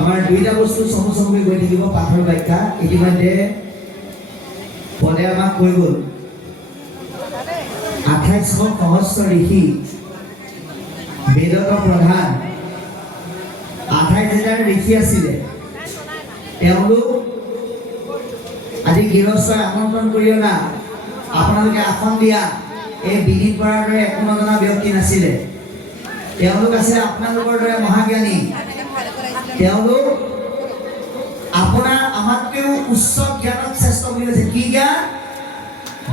আমাৰ দুইটা বস্তু সমসমে গৈ থাকিব পাঠৰ ব্যাখ্যা ইতিমধ্যে পদে আমাক কৈ গ'ল 28শ সহস্ৰ ঋষি বেদৰ প্ৰধান 28,000 ঋষি আছিলে তেওঁলোক আজি গৃহস্থই আমন্ত্ৰণ কৰিও না আপোনালোকে আসন দিয়া এই বিনীত বৰাৰ দৰে একো নজনা ব্যক্তি নাছিলে তেওঁলোক আছিলে আপোনালোকৰ দৰে মহাজ্ঞানী তেওঁলোক আপোনাৰ আমাতকৈও উচ্চ জ্ঞানত শ্ৰেষ্ঠ বুলি কৈছে কি জ্ঞান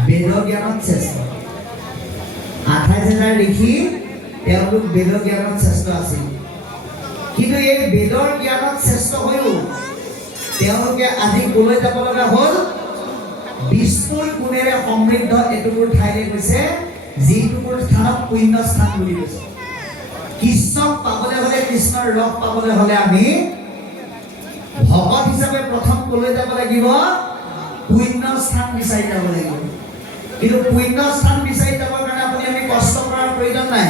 বেদৰ জ্ঞানত শ্ৰেষ্ঠ 28,000 ঋষি তেওঁলোক বেদৰ জ্ঞানত শ্ৰেষ্ঠ আছিল কিন্তু এই বেদৰ জ্ঞানত শ্ৰেষ্ঠ হৈও তেওঁলোকে আজি কলৈ যাব লগা হ'ল বিষ্ণুৰ গুণেৰে সমৃদ্ধ এটুকুৰ ঠাইলৈ গৈছে যিটুকুৰ স্থানত পুণ্য স্থান বুলি কৈছে কৃষ্ণক পাবলৈ হলে কৃষ্ণৰ ৰস পাবলৈ হলে আমি ভগত হিচাপে প্ৰথম কলৈ যাব লাগিব পুণ্য স্থান বিচাৰি যাব লাগিব কিন্তু পুণ্য স্থান বিচাৰি যাবৰ কাৰণে আপুনি আমি কষ্ট কৰাৰ প্ৰয়োজন নাই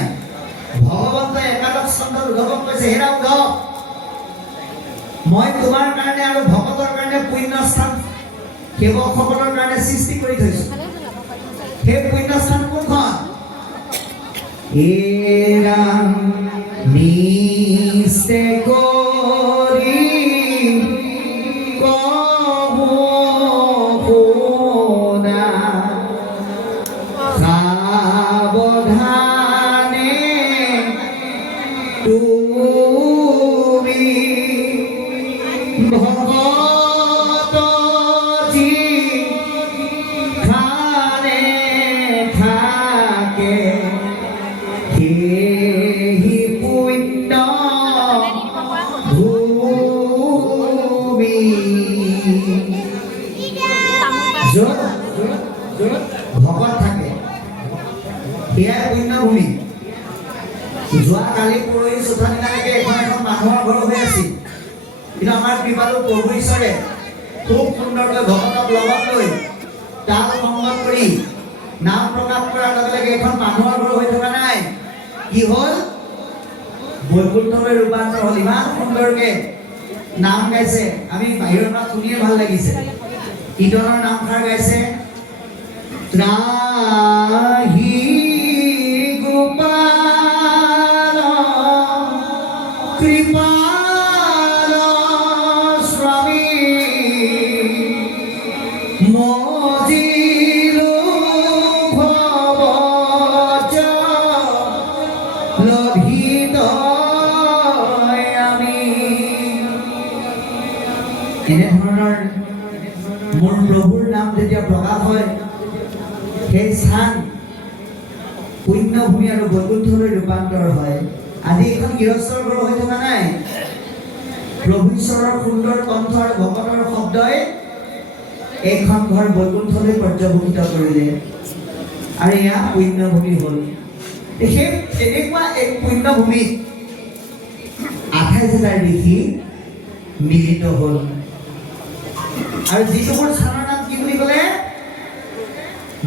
ভগৱন্তই একাদশ স্কন্ধত উদ্ধৱক কৈছে হে উদ্ধৱ মই তোমাৰ কাৰণে আৰু ভগতৰ কাৰণে পুণ্য স্থান সেৱকসকলৰ কাৰণে সৃষ্টি কৰি থৈছো সেই পুণ্য স্থান কোনখন এৰাম নিস্তে কৰি কহো শুনা সাৱধানে তুমি ভগত যি খানে থাকে হি পুণ্য ভূমি য'ত ভগত থাকে সেয়াই পুণ্য ভূমি যোৱা কালি পৰহি চতুৰ্থ দিনালৈকে এখন মানুহৰ ঘৰ হৈ আছিল কিন্তু আমাৰ কৃপালু প্ৰভু ঈশ্বৰে খুব সুন্দৰকৈ ভকতক লগত লৈ তাক সংগত কৰি নাম প্ৰকাশ কৰাৰ লগে লগে এখন মানুহৰ ঘৰ হৈ থকা নাই কি হ'ল বৈকুণ্ঠলৈ ৰূপান্তৰ হ'ল ইমান সুন্দৰকৈ নাম গাইছে আমি বাহিৰৰ পৰা শুনিয়ে ভাল লাগিছে কীৰ্তনৰ নামষাৰ গাইছে ত্ৰাহি গোপাল কৃপা মজিলো সেই স্থান পুণ্যভূমি আৰু বৈকুণ্ঠলৈ ৰূপান্তৰ হয়। আজি এখন গৃহস্থৰ ঘৰ হৈ থকা নাই। প্ৰভু ঈশ্বৰৰ সুন্দৰ কণ্ঠ আৰু ভকতৰ শব্দই এইখন ঘৰ বৈকুণ্ঠলৈ পৰ্যবেক্ষিত কৰিলে আৰু এয়া পুণ্যভূমি হ'ল। সেই তেনেকুৱা এক পুণ্যভূমিত 28,000 ঋষি মিলিত হ'ল আৰু যিটোবোৰ স্থানৰ নাম কি বুলি ক'লে?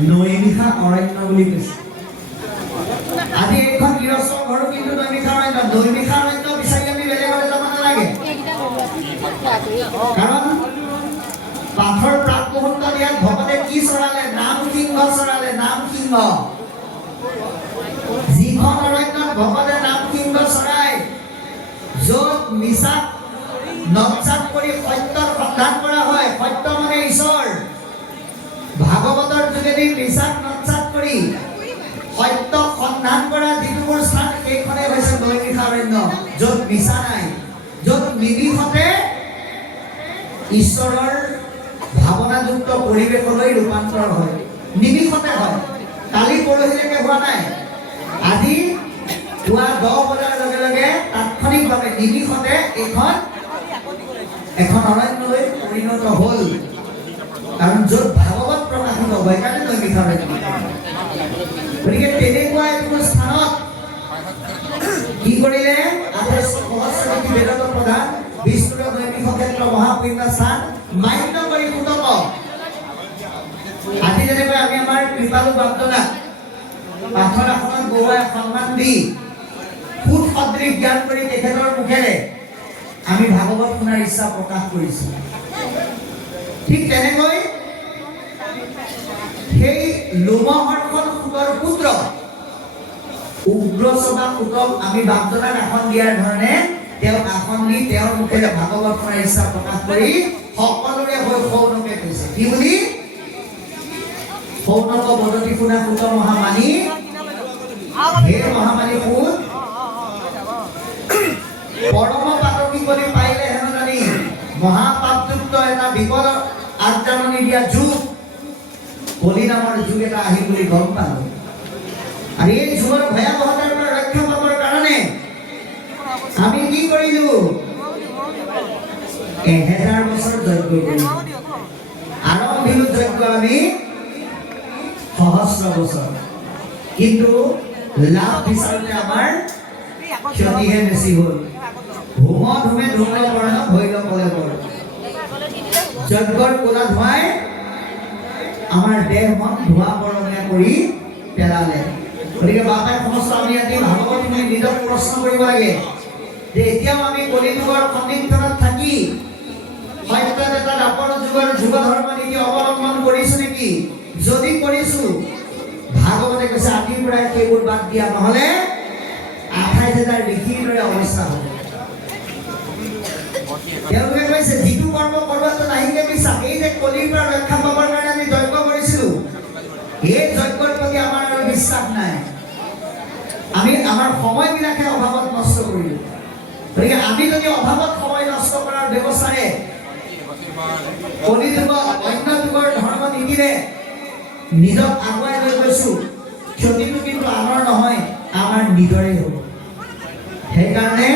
নৈমিষা অৰণ্য বুলি কৈছে। আজি এইখন গৃহস্থৰ ঘৰো কিন্তু নৈমিষা অৰণ্য। নৈমিষা অৰণ্য বিচাৰি আমি বেলেগলৈ যাব নালাগে, কাৰণ পাথৰ প্ৰাক মুহূৰ্ত দিয়াত ভকতে কি চৰালে? নাম সিংহ চৰালে। নাম সিংহ, যিখন অৰণ্যত ভকতে নাম সিংহ চৰাই, য'ত মিছাক নৎসাত কৰি সত্যৰ সন্ধান কৰা হয়। সত্য মানে ঈশ্বৰ। ভাগৱতৰ যোগেদি মিছাক নৎসাত কৰি সত্য সন্ধান কৰা যিটোবোৰ স্থান, সেইখনে হৈছে নৈমিষা অৰণ্য, য'ত মিছা নাই, য'ত নিমিষতে ঈশ্বৰৰ ভাৱনাযুক্ত পৰিৱেশলৈ ৰূপান্তৰ হয়। নিমিষতে হয়, কালি পৰহিলৈকে হোৱা নাই। আজি পুৱা 10 বজাৰ লগে লগে তাৎক্ষণিকভাৱে নিমিষতে এখন অৰণ্যলৈ পৰিণত হ'ল, কাৰণ য'ত ভাগৱত প্ৰকাশিত হয়, সেইকাৰণে নৈমিষা অৰণ্য। গতিকে তেনেকুৱা এখন স্থানত কি কৰিলে? 28 বেদত প্ৰধান বিষ্ণুৰ নৈমিষ ক্ষেত্ৰ মহাপুণ্য স্থান মান্য কৰি সুতক। আজি যেনেকৈ আমি আমাৰ কৃপালু বাপজনাক পাথৰ আসনত বহুৱাই সন্মান দি সুত সদৃশ জ্ঞান কৰি তেখেতৰ মুখেৰে আমি ভাগৱত শুনাৰ ইচ্ছা প্ৰকাশ কৰিছো, ঠিক তেনেকৈ সেই লোমহৰ্ষণ সুতৰ পুত্ৰ উগ্ৰসভা সুতক আমি বাপজনাক আসন দিয়াৰ ধৰণে তেওঁক আসন দি তেওঁৰ মুখেৰে ভাগৱত শুনাৰ ইচ্ছা প্ৰকাশ কৰি সকলোৰে হৈ সৌনকে কৈছে। কি বুলি? সৌনক বদতি শুনা সুত মহামানী, হে মহামানী সুত, পৰম পাতকী কৰি পাইলে হেন জানি মহাপাপযুক্ত এটা বিপদ আগজাননী দিয়া যুগ, কলি নামৰ যুগ এটা আহি বুলি গম পালো। আৰু এই যুগৰ ভয়াৱহতাৰ পৰা ৰক্ষা পাবৰ কাৰণে আমি কি কৰিলো? 1000 বছৰ যজ্ঞ কৰিলো। আৰম্ভিলো যজ্ঞ আমি সহস্ৰ বছৰ, কিন্তু লাভ বিচাৰোতে আমাৰ ক্ষতিহে বেছি হ'ল। হোম ধুমে ধুম্ৰ বৰ্ণ ভৈল কলে বৰ। যজ্ঞৰ কোলা ধোঁৱাই আমাৰ দেহ মন ধোঁৱা বৰণীয়া কৰি পেলালে। গতিকে বাপাই সমস্ত আমি ইয়াতে ভাগৱত শুনি নিজক প্ৰশ্ন কৰিব লাগে যে এতিয়াও আমি কলিযুগৰ সন্দিগ্ধত থাকি সত্যত এটা দাপৰ যুগৰ যুগ ধৰ্ম নীতি অৱলম্বন কৰিছো নেকি? যদি কৰিছো, ভাগৱতে কৈছে আজিৰ পৰাই সেইবোৰ বাদ দিয়া, নহ'লে 28,000 ঋষিৰ দৰে অৱস্থা হ'ব। তেওঁলোকে কৈছে যিটো কৰ্ম কৰবাটো নাহিকে বিশ্বাস। এই যে কলিৰ পৰা ৰক্ষা পাবৰ কাৰণে আমি যজ্ঞ কৰিছিলো, এই যজ্ঞৰ প্ৰতি আমাৰ আৰু বিশ্বাস নাই। আমি আমাৰ সময়বিলাকে অভাৱত নষ্ট কৰিলো। গতিকে আমি যদি অভাৱত সময় নষ্ট কৰাৰ ব্যৱস্থাৰে কলিযুগত অন্য যুগৰ ধৰ্ম নীতিৰে নিজক আগুৱাই লৈ গৈছো, ক্ষতিটো কিন্তু আমাৰ নহয়, আমাৰ নিজৰে হ'ব। সেইকাৰণে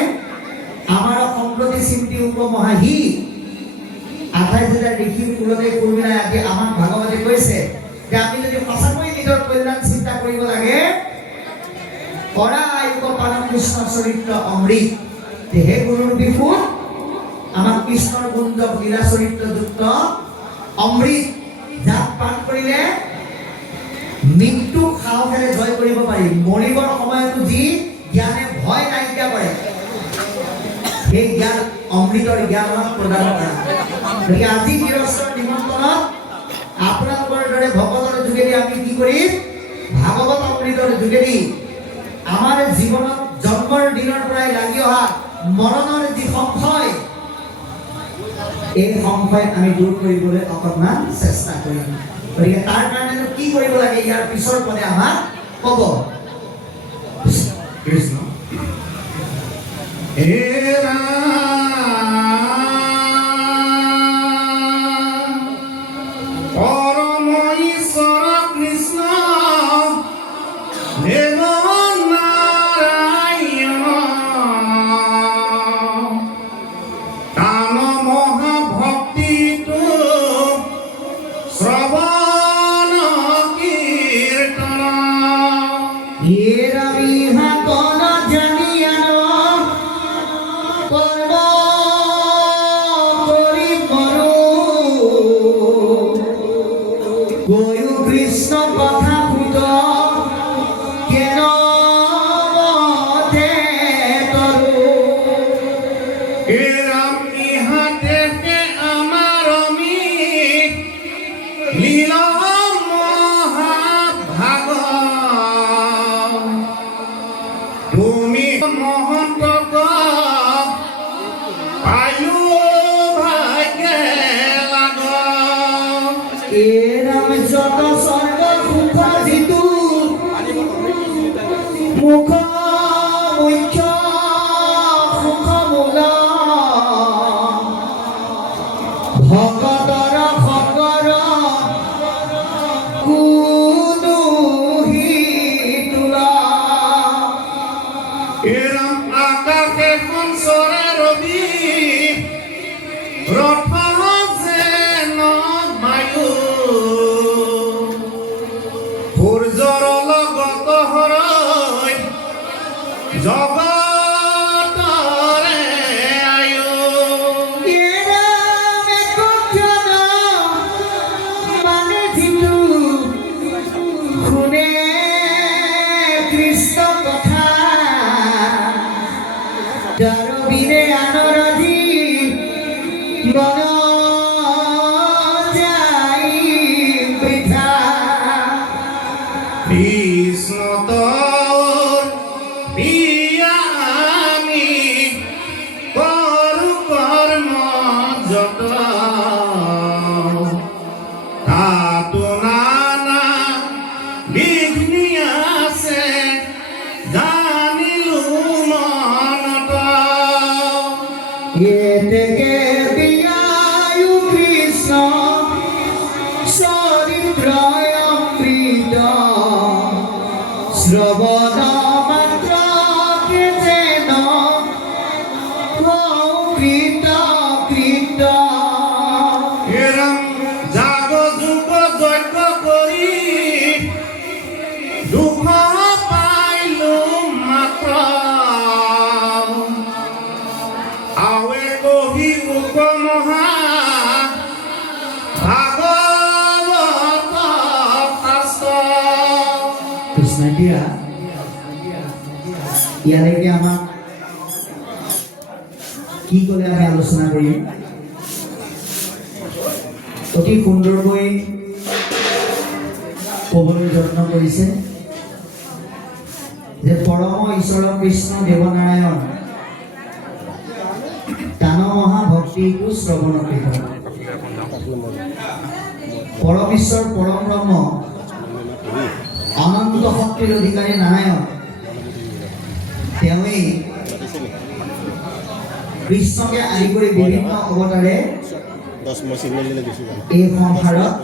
আমাৰ সম্প্ৰতি চিন্তি উপমহাহি 28,000 ঋষিৰ কুলতে কুলমিলাই আজি আমাক ভাগৱতে কৈছে যে আমি যদি সঁচাকৈ নিজৰ কল্যাণ চিন্তা কৰিব লাগে, কৰা পালন কৃষ্ণ চৰিত্ৰ অমৃত, হে গুৰুৰ বিপুল আমাক কৃষ্ণৰ গুঞ্জ লীলা চৰিত্ৰযুক্ত অমৃত, যাক পান কৰিলে মৃত্যু সাহসেৰে জয় কৰিব পাৰি। মৰিবৰ সময়তো যি জ্ঞানে ভয় নাইকিয়া কৰে, সেই জ্ঞান অমৃতৰ জ্ঞান প্ৰদান কৰা। গতিকে আজি গৃহস্থৰ নিমন্ত্ৰণত আপোনালোকৰ দৰে ভকতৰ যোগেদি আমি কি কৰিম? ভাগৱত অমৃতৰ যোগেদি আমাৰ জীৱনত জন্মৰ দিনৰ পৰাই লাগি অহা মৰণৰ যি সংশয়, এই সংশয় আমি দূৰ কৰিবলৈ অকণমান চেষ্টা কৰিম। গতিকে তাৰ কাৰণে কি কৰিব লাগে ইয়াৰ পিছৰ পদে আমাক ক'ব। কৃষ্ণ পৰম ঈশ্বৰ কৃষ্ণ গয়ো কৃষ্ণ কথা সুত কেন মতে তৰু হে রাম ইহাতে আমার লীলা মহাভাগ তুমি মহন্তক পায়ু ভাগ্যে লাগ এ রাম যত স্বর্গ সুখ জিতু মুখ মুখ্য সুখ মূল ভকতৰ খকৰ কোনো হিতুলা এৰম আকাশে সঞ্চৰে ৰবি ৰথ যেন বায়ু সূৰ্যৰ লগত হৰৈ জগতৰে আয়ু এ ৰাম একজন মানে যিটো শুনে কৃষ্ণ কথা যাৰ বিনে আনৰধি মন যায় বৃথা কৃষ্ণ তোর পিয়ামি করু কর্ম যত তাতো নানা বিঘ্নি আছে জানিলু মনত এতেকে বিয়ায়ু কৃষ্ণ চৰিত্ৰয় অমৃত শ্ৰৱণ মাত্ৰকে যেন হওঁ কৃত কৃত এৰম যাগ যুগ যজ্ঞ কৰি দুঃখ পাইলু মাত্ৰ আৱে কহি উপমহা ভাগৱত শাস্ত্ৰ কৃষ্ণ এতিয়া ইয়ালৈকে আমাক কি ক'লে আমি আলোচনা কৰিম অতি সুন্দৰকৈ ক'বলৈ যত্ন কৰিছে যে পৰম ঈশ্বৰ কৃষ্ণ দেৱনাৰায়ণ দান মহাভক্তিটো শ্ৰৱণ কৃত পৰম ঈশ্বৰ পৰম ব্ৰহ্ম অনন্ত শক্তিৰ অধিকাৰী নাৰায়ণ তেওঁই কৃষ্ণকে আদি কৰি বিভিন্ন অৱতাৰে এই সংসাৰত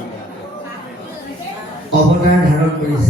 অৱতাৰ ধাৰণ কৰিছে।